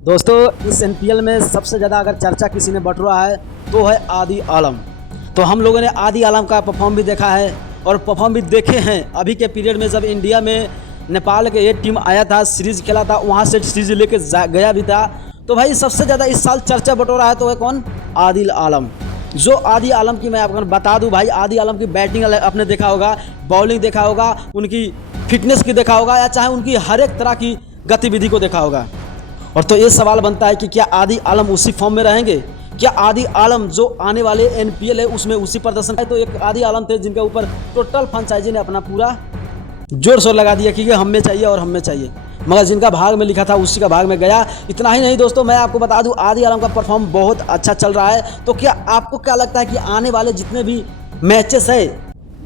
दोस्तों इस एनपीएल में सबसे ज़्यादा अगर चर्चा किसी ने बटोरा है तो है आदि आलम। तो हम लोगों ने आदि आलम का परफॉर्म भी देखा है और परफॉर्म भी देखे हैं। अभी के पीरियड में जब इंडिया में नेपाल के ये टीम आया था, सीरीज़ खेला था, वहाँ से सीरीज़ लेके गया भी था। तो भाई सबसे ज़्यादा इस साल चर्चा बटोरा है तो है कौन? आदिल आलम। जो आदि आलम की मैं आपको बता दूं भाई, आदि आलम की बैटिंग आपने देखा होगा, बॉलिंग देखा होगा, उनकी फिटनेस की देखा होगा, या चाहे उनकी हर एक तरह की गतिविधि को देखा होगा। और तो ये सवाल बनता है कि क्या आदि आलम उसी फॉर्म में रहेंगे? क्या आदि आलम जो आने वाले एनपीएल है उसमें उसी प्रदर्शन है? तो एक आदि आलम थे जिनके ऊपर टोटल फ्रेंचाइजी ने अपना पूरा जोर शोर लगा दिया कि ये हमें चाहिए और हमें चाहिए, मगर जिनका भाग में लिखा था उसी का भाग में गया। इतना ही नहीं दोस्तों, मैं आपको बता दूं आदि आलम का परफॉर्म बहुत अच्छा चल रहा है। तो क्या आपको क्या लगता है कि आने वाले जितने भी मैचेस है,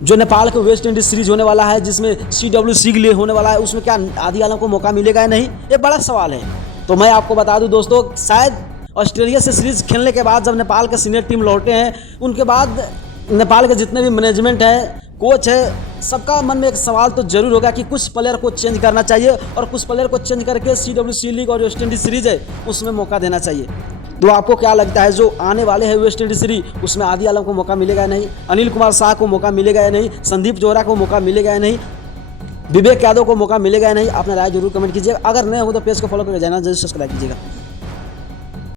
जो नेपाल के वेस्ट इंडीज सीरीज होने वाला है, जिसमें CWC के लिए होने वाला है, उसमें क्या आदि आलम को मौका मिलेगा या नहीं? ये बड़ा सवाल है। तो मैं आपको बता दूं दोस्तों, शायद ऑस्ट्रेलिया से सीरीज खेलने के बाद जब नेपाल के सीनियर टीम लौटे हैं, उनके बाद नेपाल के जितने भी मैनेजमेंट है, कोच है, सबका मन में एक सवाल तो जरूर होगा कि कुछ प्लेयर को चेंज करना चाहिए और कुछ प्लेयर को चेंज करके CWC लीग और वेस्ट इंडीज सीरीज है उसमें मौका देना चाहिए। तो आपको क्या लगता है जो आने वाले हैं वेस्ट इंडीज सीरीज, उसमें आदि आलम को मौका मिलेगा या नहीं? अनिल कुमार शाह को मौका मिलेगा या नहीं? संदीप जोहरा को मौका मिलेगा या नहीं? विवेक यादव को मौका मिलेगा या नहीं? अपना राय जरूर कमेंट कीजिएगा। अगर नए हो तो पेज को फॉलो करके जाना, जरूर सब्सक्राइब कीजिएगा।